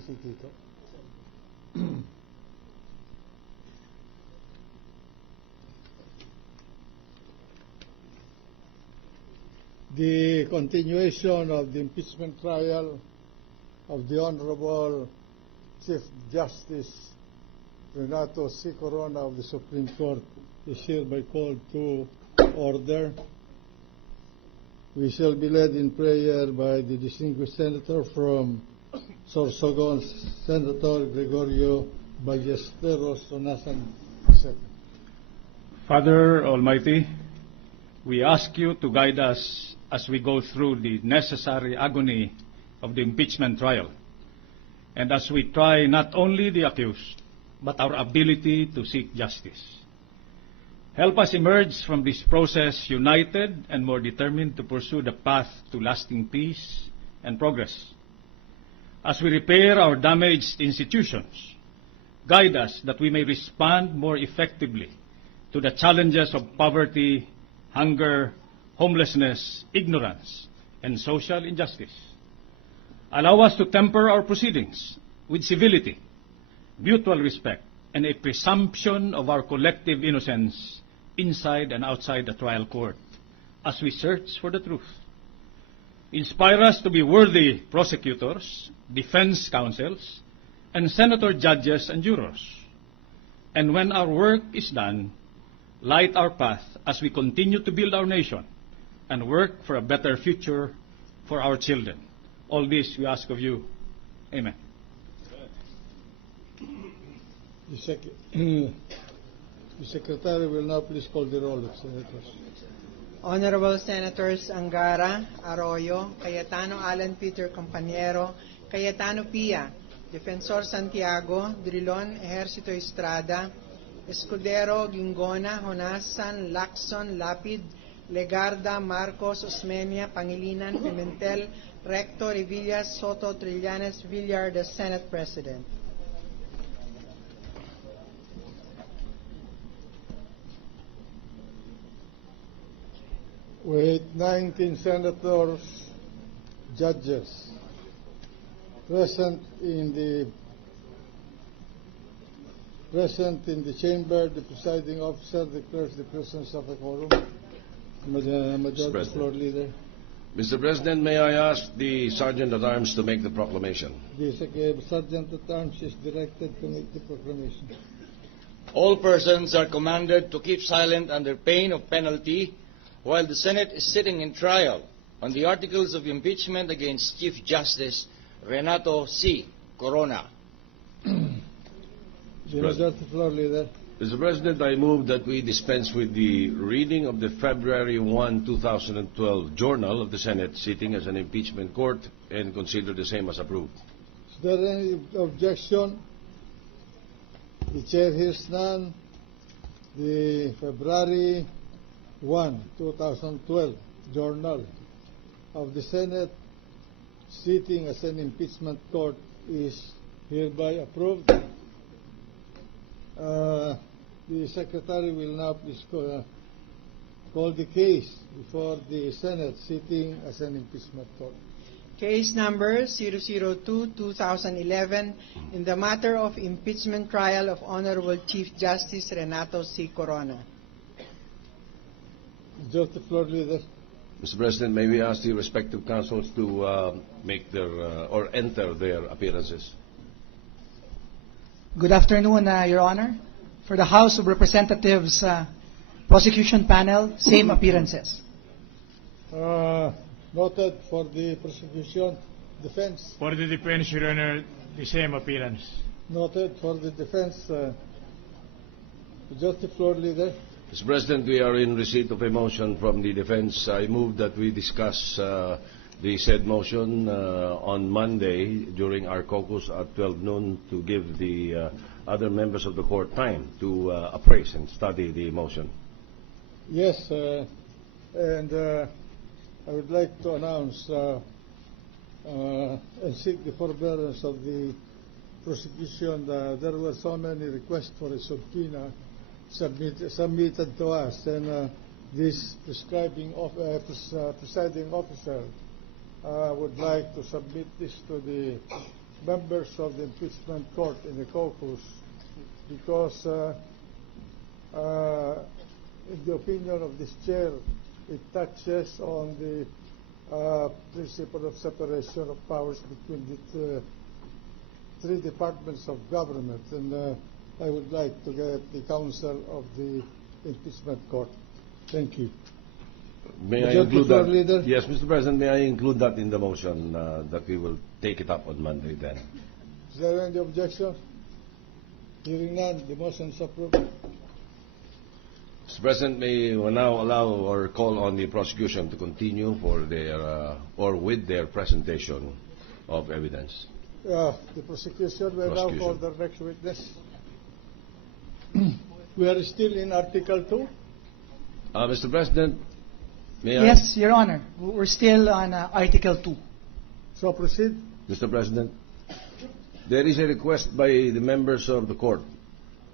si Tito. The continuation of the impeachment trial of the Honorable Chief Justice Renato C. Corona of the Supreme Court is hereby called to order. We shall be led in prayer by the distinguished senator from Sorsogon, Senator Gregorio Ballesteros Sonasan II. Father Almighty, we ask you to guide us as we go through the necessary agony of the impeachment trial, and as we try not only the accused, but our ability to seek justice. Help us emerge from this process united and more determined to pursue the path to lasting peace and progress. As we repair our damaged institutions, guide us that we may respond more effectively to the challenges of poverty, hunger, homelessness, ignorance, and social injustice. Allow us to temper our proceedings with civility, mutual respect, and a presumption of our collective innocence inside and outside the trial court as we search for the truth. Inspire us to be worthy prosecutors, defense counsels, and senator judges and jurors. And when our work is done, light our path as we continue to build our nation and work for a better future for our children. All this we ask of you. Amen. The Secretary will now please call the roll of senators. Honorable Senators Angara, Arroyo, Cayetano Alan Peter Compañero, Cayetano Pia, Defensor Santiago, Drilon Ejercito Estrada, Escudero, Gingona, Honasan, Lacson, Lapid, Legarda, Marcos, Osmeña, Pangilinan, Pimentel, Recto, Revillas, Soto, Trillanes, Villar, the Senate President. With 19 senators, judges present in the chamber, the presiding officer declares the presence of a quorum. Majority Floor Leader. Mr. President, may I ask the Sergeant at Arms to make the proclamation? The Sergeant at Arms is directed to make the proclamation. All persons are commanded to keep silent under pain of penalty while the Senate is sitting in trial on the articles of impeachment against Chief Justice Renato C. Corona. The Majority Floor Leader. Mr. President, I move that we dispense with the reading of the February 1, 2012 Journal of the Senate sitting as an impeachment court and consider the same as approved. Is there any objection? The Chair hears none. The February 1, 2012 Journal of the Senate sitting as an impeachment court is hereby approved. The Secretary will now please call the case before the Senate sitting as an impeachment court. Case number 002-2011 in the matter of impeachment trial of Honorable Chief Justice Renato C. Corona. Majority Floor Leader. Mr. President, may we ask the respective counsels to make their or enter their appearances? Good afternoon, Your Honor. For the House of Representatives prosecution panel, same appearances. Noted for the prosecution. Defense. For the defense, Your Honor, the same appearance. Noted for the defense. Majority Floor Leader. Mr. President, we are in receipt of a motion from the defense. I move that we discuss the said motion on Monday during our caucus at 12 noon to give the other members of the court time to appraise and study the motion. Yes, and I would like to announce and seek the forbearance of the prosecution. There were so many requests for a subpoena submitted to us, and this presiding officer would like to submit this to the members of the impeachment court in the caucus because, in the opinion of this chair, it touches on the principle of separation of powers between the three departments of government, and I would like to get the counsel of the impeachment court. Thank you. May I include that? Leader? Yes, Mr. President, may I include that in the motion that we will take it up on Monday then? Is there any objection? Hearing none, the motion is approved. Mr. President, may we now allow or call on the prosecution to continue for their or with their presentation of evidence. The prosecution will now call the next witness. We are still in Article 2. Mr. President, may I? Yes, Your Honor. We're still on Article 2. So proceed. Mr. President, there is a request by the members of the court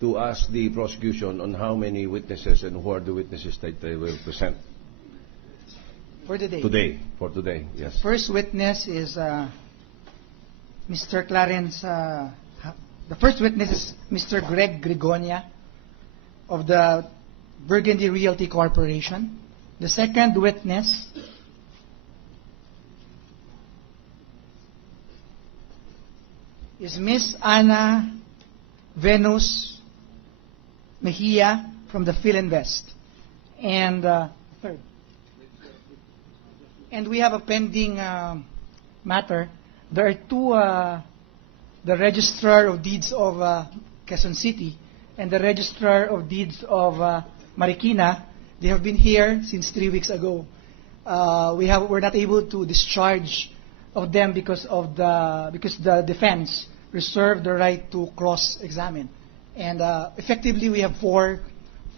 to ask the prosecution on how many witnesses and who are the witnesses that they will present. For today. For today, yes. First witness is Mr. Clarence. The first witness is Mr. Greg Gregonia of the Burgundy Realty Corporation. The second witness is Miss Ana Venus Mejia from the Philinvest. And third. And we have a pending matter. There are two, the Registrar of Deeds of Quezon City and the Registrar of Deeds of Marikina. They have been here since 3 weeks ago. We're not able to discharge of them because the defense reserved the right to cross-examine. And effectively, we have 4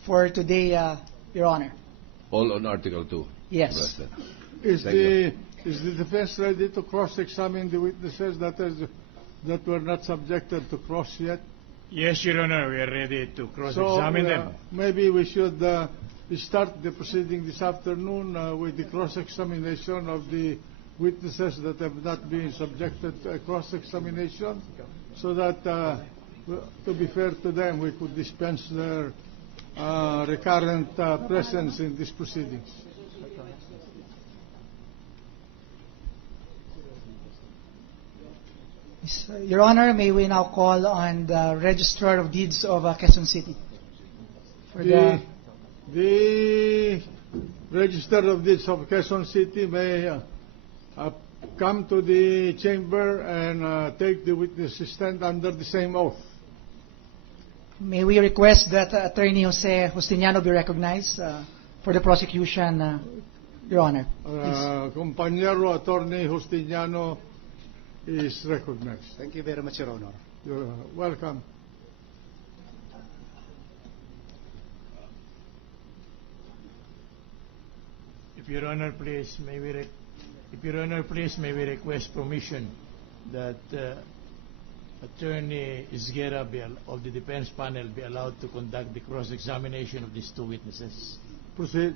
for today, Your Honor. All on Article 2? Yes. Is the defense ready to cross-examine the witnesses that were not subjected to cross yet? Yes, Your Honor, we are ready to cross-examine them. Maybe we should start the proceeding this afternoon with the cross-examination of the witnesses that have not been subjected to a cross-examination, so that, to be fair to them, we could dispense their recurrent presence in these proceedings. Your Honor, may we now call on the Registrar of Deeds of Quezon City. For the Register of Deeds of Quezon City may come to the chamber and take the witness stand under the same oath. May we request that Attorney Jose Justiniano be recognized for the prosecution, Your Honor. Compañero Attorney Justiniano is recognized. Thank you very much, Your Honor. You're welcome. If Your Honor, please, may we request permission that Attorney Isguera of the defense panel be allowed to conduct the cross-examination of these 2 witnesses. Proceed.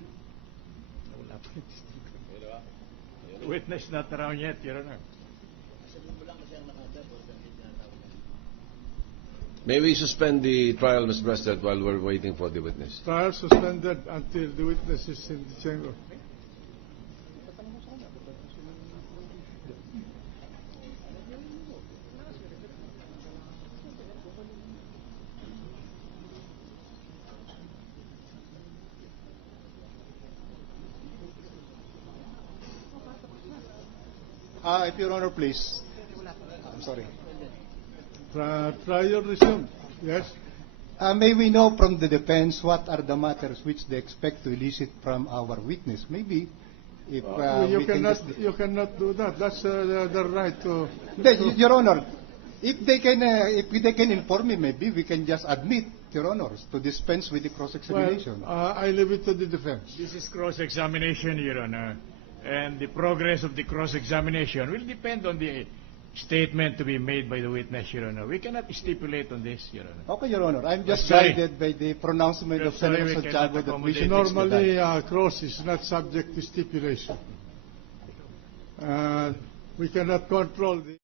Witness not around yet, Your Honor. May we suspend the trial, Mr. President, while we're waiting for the witness? Trial suspended until the witness is in the chamber. If Your Honor, please. I'm sorry. Trial resumed. Yes. May we know from the defense what are the matters which they expect to elicit from our witness? Maybe if you cannot do that. That's the right to. Your Honor, if they can inform me, maybe we can just admit, Your Honor, to dispense with the cross-examination. Well, I leave it to the defense. This is cross-examination, Your Honor, and the progress of the cross-examination will depend on the statement to be made by the witness, Your Honor. We cannot stipulate on this, Your Honor. Okay, Your Honor. I'm just guided by the pronouncement of Senator Santiago that we should normally cross is not subject to stipulation. We cannot control the